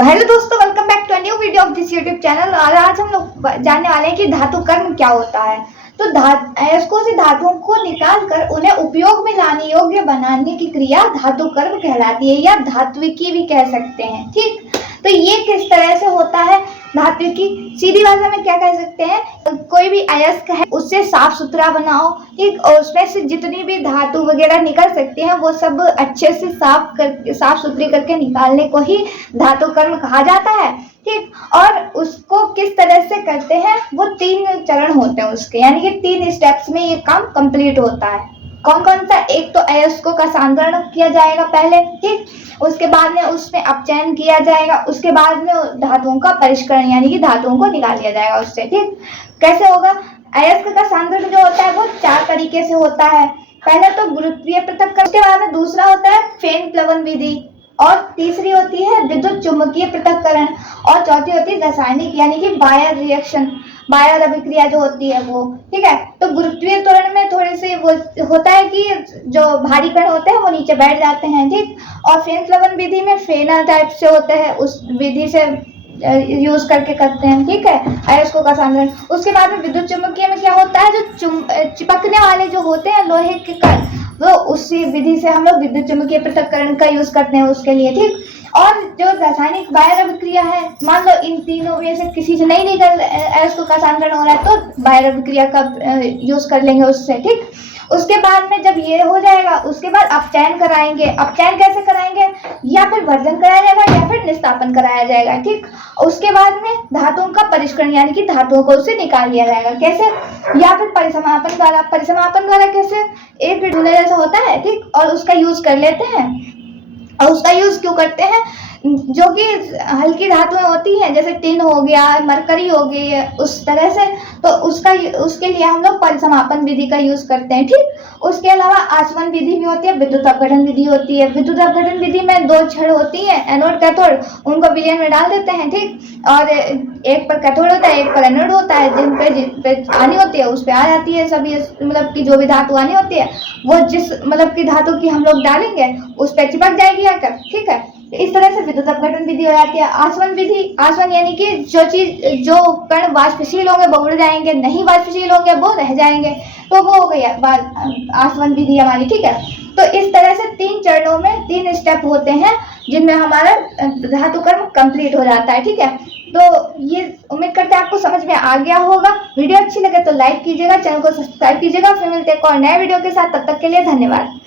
Hello दोस्तों, welcome back to a new video of this YouTube channel. और आज हम लोग जानने वाले हैं कि धातु कर्म क्या होता है। तो अयस्कों से धातुओं को निकालकर उन्हें उपयोग में लाने योग्य बनाने की क्रिया धातु कर्म कहलाती है, या धात्विकी भी कह सकते हैं। ठीक, तो ये किस तरह से होता है धात्विकी? सीधी भाषा में क्या कह सकते हैं, कोई भी अयस्क है उससे साफ सुथरा बनाओ, ठीक, और उसमें से जितनी भी धातु वगैरह निकल सकती हैं वो सब अच्छे से साफ सुथरी करके निकालने को ही धातु कर्म कहा जाता है। ठीक, और उसको किस तरह से करते हैं, वो 3 चरण होते हैं उसके, यानी कि 3 स्टेप्स में ये काम कंप्लीट होता है। कौन कौन सा? एक तो अयस्कों का सांद्रण किया जाएगा पहले, ठीक, उसके बाद में उसमें अपचयन किया जाएगा, उसके बाद में धातुओं का परिष्करण यानी कि धातुओं को निकाल लिया जाएगा उससे। ठीक, कैसे होगा? अयस्क का सांद्रण जो होता है वो 4 तरीके से होता है। पहले तो गुरुत्वीय पृथक्करण, उसके बाद में दूसरा होता है फेन प्लवन विधि, और तीसरी होती है विद्युत चुम्बकीय पृथक्करण, और चौथी होती है रासायनिक यानी कि बायर रिएक्शन, बायर अभिक्रिया जो होती है वो। ठीक है, तो गुरुत्वीय त्वरण में थोड़े से वो होता है कि जो भारी कण होते हैं वो नीचे बैठ जाते हैं। ठीक, और फेन प्लवन विधि में फेनल टाइप से होते हैं, उस विधि से यूज करके करते हैं। ठीक है, अयस्कों का सांद्रण। उसके बाद में विद्युत चुम्बकीय में क्या होता है, जो चिपकने वाले जो होते हैं लोहे के कण, वो उसी विधि से हम लोग विद्युत चुम्बकीय पृथक्करण का यूज करते हैं उसके लिए। ठीक, और जो रासायनिक बायर अभिक्रिया है, मान लो इन तीनों में से किसी से नहीं निकल अयस्कों का सांद्रण हो रहा है तो बायर अभिक्रिया का यूज कर लेंगे उससे। ठीक, उसके बाद में जब ये हो जाएगा उसके बाद अपचयन कराएंगे। अपचयन कैसे कराएंगे? या फिर भर्जन कराया जाएगा या फिर निस्तापन कराया जाएगा। ठीक, उसके बाद में धातुओं का परिष्करण यानी कि धातुओं को उससे निकाल लिया जाएगा। कैसे? या फिर परिसमापन द्वारा। परिसमापन द्वारा कैसे? एक ढूंढे जैसा होता है, ठीक, और उसका यूज कर लेते हैं। और उसका यूज क्यों करते हैं? जो कि हल्की धातुएं होती हैं, जैसे टिन हो गया, मरकरी हो गई, उस तरह से, तो उसके लिए हम लोग परिसमापन विधि का यूज करते हैं। ठीक, उसके अलावा आसवन विधि भी होती है, विद्युत अपघटन विधि होती है। विद्युत अपघटन विधि में 2 छड़ होती है, एनोड कैथोड, उनको विलयन में डाल देते हैं। ठीक, और एक पर कैथोड होता है, एक पर एनोड होता है। जिन पे आनी होती है उस पे आ जाती है सभी, मतलब की जो भी धातु आनी होती है वो जिस मतलब की धातु की हम लोग डालेंगे उस पर चिपक जाएगी आकर। ठीक है, इस तरह से विद्युत अपघटन विधि हो जाती है। आसवन विधि, आसवन यानी कि जो कण वाष्पशील होंगे वो उड़ जाएंगे, नहीं वाष्पशील होंगे वो रह जाएंगे, तो वो हो गई आसवन विधि हमारी। ठीक है, तो इस तरह से 3 चरणों में 3 स्टेप होते हैं जिनमें हमारा धातु कर्म कंप्लीट हो जाता है। ठीक है, तो ये उम्मीद करते हैं आपको समझ में आ गया होगा। वीडियो अच्छी लगे तो लाइक कीजिएगा, चैनल को सब्सक्राइब कीजिएगा। फिर मिलते हैं एक और नए वीडियो के साथ, तब तक के लिए धन्यवाद।